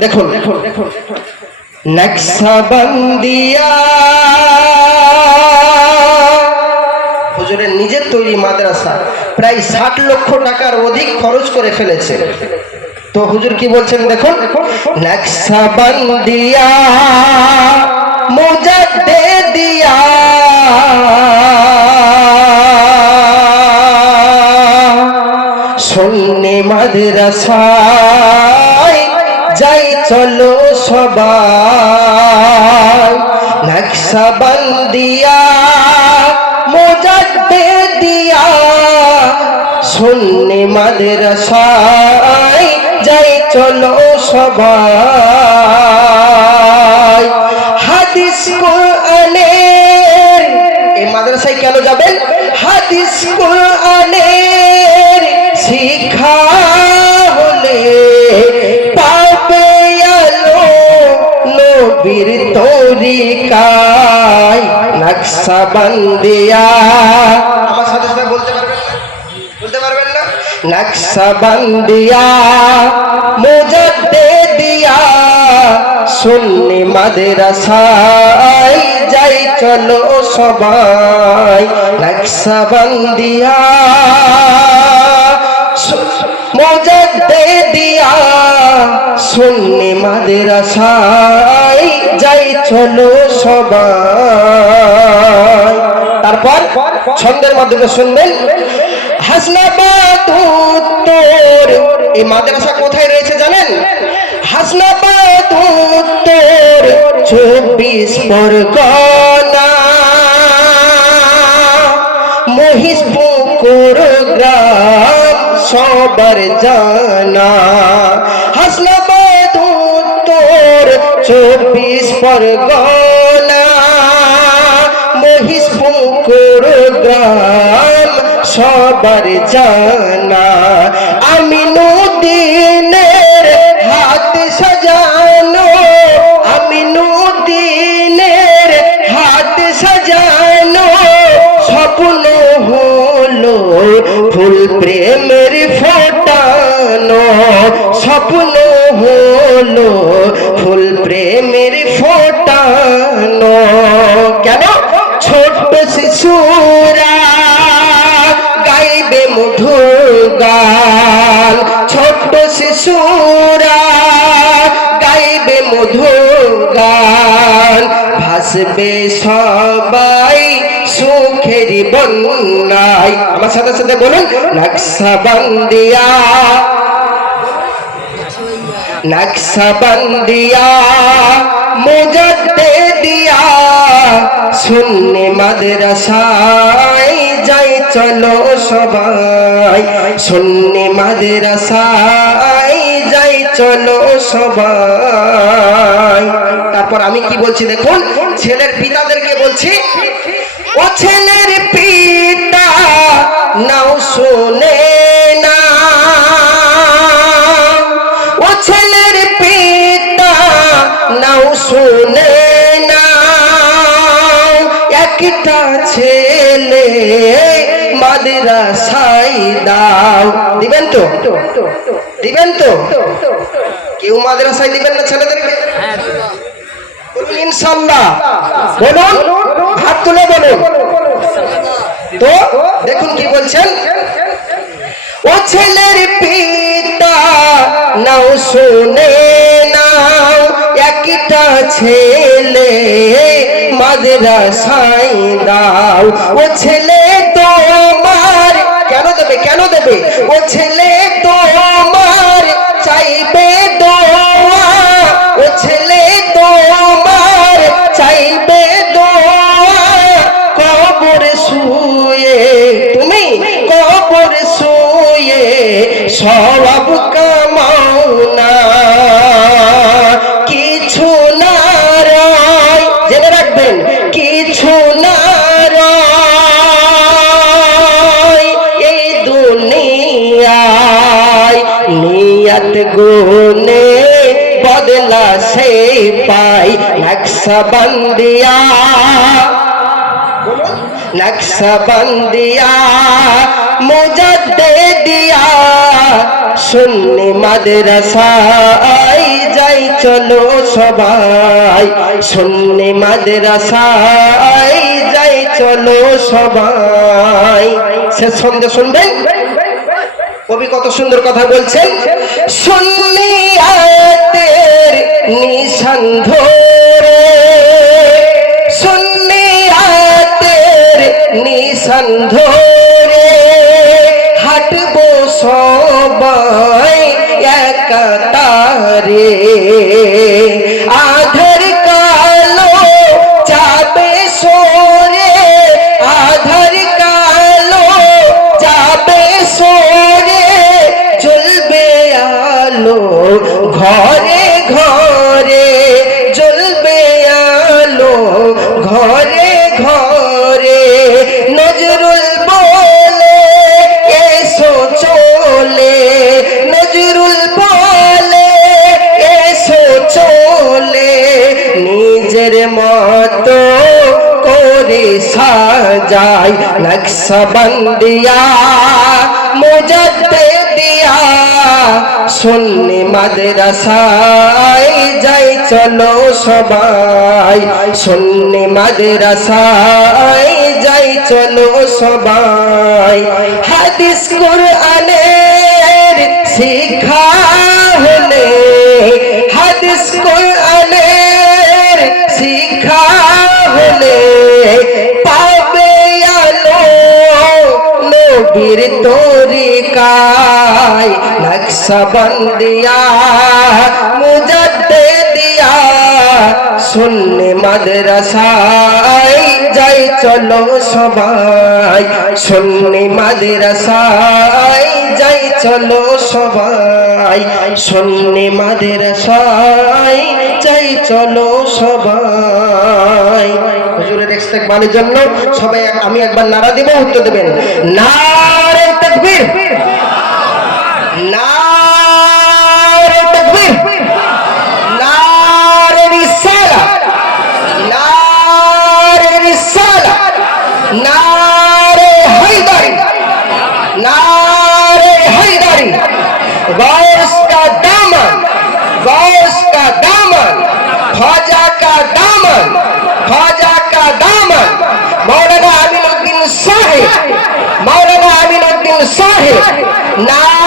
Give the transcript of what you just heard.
দেখুন নকশাবন্দিয়া হুজুরের নিজের তৈরি মাদ্রাসা। প্রায় ষাট লক্ষ টাকার অধিক খরচ করে ফেলেছে। তো হুজুর কি বলছেন দেখুন? নকশাবন্দিয়া মুজাদ্দে দিয়া সন্নি মাদ্রাসায় যাই চলো সবাই। নকশাবন্দিয়া মুজাদ্দে দিয়া সন্নি মাদ্রাসায় যাই চলো সবাই। হাদিস কোরআনের এই মাদ্রাসায় কেন যাবেন? হাদিস কোরআনের নবীর তরিকায় নকশা বন্দিয়া আমার সাথে সাথে বলতে পারবেন না? বলতে পারবেন না? নকশা বন্দিয়া মুজদ্দে দিয়া সুন্নি মাদ্রাসায় যাই চলো সবাই। নকশা বন্দিয়া মোজাদ্দে দিয়া সুন্নি মাদ্রাসায় যাই চলো সবাই। তারপর ছন্দের মাধ্যমে শুনবেন হাসনাবাদ উত্তর এই মাদ্রাসা কোথায় রয়েছে জানেন? হাসনাবাদ উত্তর চব্বিশ পরগনা। মহিষপুকুর গ্রাম সবার জানা। পরগনা মহিষপুকুর গ্রাম, সবার জানা। আমি নদীনের হাত সাজানো, আমি নদীনের হাত সাজানো। স্বপ্ন হলো ফুল প্রেমের ফোটানো। স্বপ্ন হলো ফুল প্রেমের ফোটানো। কেন? ছোট্ট শিশুরা গাইবে মধুর গান। ছোট্ট শিশুরা গাইবে মধুর গান। ভাসবে সবাই সুখের বন্যায়। আমার সাথে সাথে বলুন, নকশা বন্দিয়া নকশা বন্দিয়া মুজদ্দে দিয়া সুন্নি মাদ্রাসায় যাই চলো সবাই সুন্নি মাদ্রাসায় যাই চলো সবাই তারপর আমি কি বলছি দেখুন? ছেলের পিতাদেরকে বলছি, ও ছেলের পিতা, নাও শুনে একটা ছেলে মাদ্রাসায় দাও। দিবেন তো? দিবেন তো? কেউ মাদ্রাসায় দিবেন না ছেলেদেরকে? ইনশাল্লাহ বলুন, হাত তুলে বলুন। তো, দেখুন কি বলছেন। ও ছেলের পিতা, নাও শুনে নাও, একটা ছেলে মাদ্রাসায় দাও? ও ছেলে তোমার কেন দেবে? কেন দেবে? ও ছেলে তোমার চাইবে দোয়া। ও ছেলে তোমার চাইবে দোয়া। কবর শুয়ে, তুমি কবর শুয়ে সব গুনে বদলা সে পাই নকশা বন্দিয়া। নকশা বন্দিয়া মুজদ্দে দিয়া। সুন্নি মাদ্রাসায় যাই চলো সবাই। সন্নি মাদ্রাসায় যাই চলো সবাই। সে সন্ধ্যে শুনবেন? কবি কত সুন্দর কথা বলছেন। ধরে। সুন্নিয়াতের নিশান ধরে। বন্দিয়া মুজদ্দে দিয়া, সুন্নি মাদ্রাসায় যাই চলো সবাই। সুন্নি মাদ্রাসায় যাই চলো সবাই। হাদিস কোরআনের শিক্ষা নবীর তরিকায় নকশা বন্দিয়া মুজদ্দে দিয়া সুন্নি মাদ্রাসায় যাই চলো সবাই সুন্নি মাদ্রাসায় যাই, চলো সবাই শূন্যে মাদের সাই চাই চলো সবাই। হুজুরের ইস্তেকবালের জন্য সবাই আমি একবার নারা দিব, উত্তর দেবেন। নারে তাকবীর। गौस का दामन। गौस का दामन। ख्वाजा का दामन। ख्वाजा का दामन। मौलाना अमीनुद्दीन साहिब मौलाना अमीनुद्दीन साहिब ना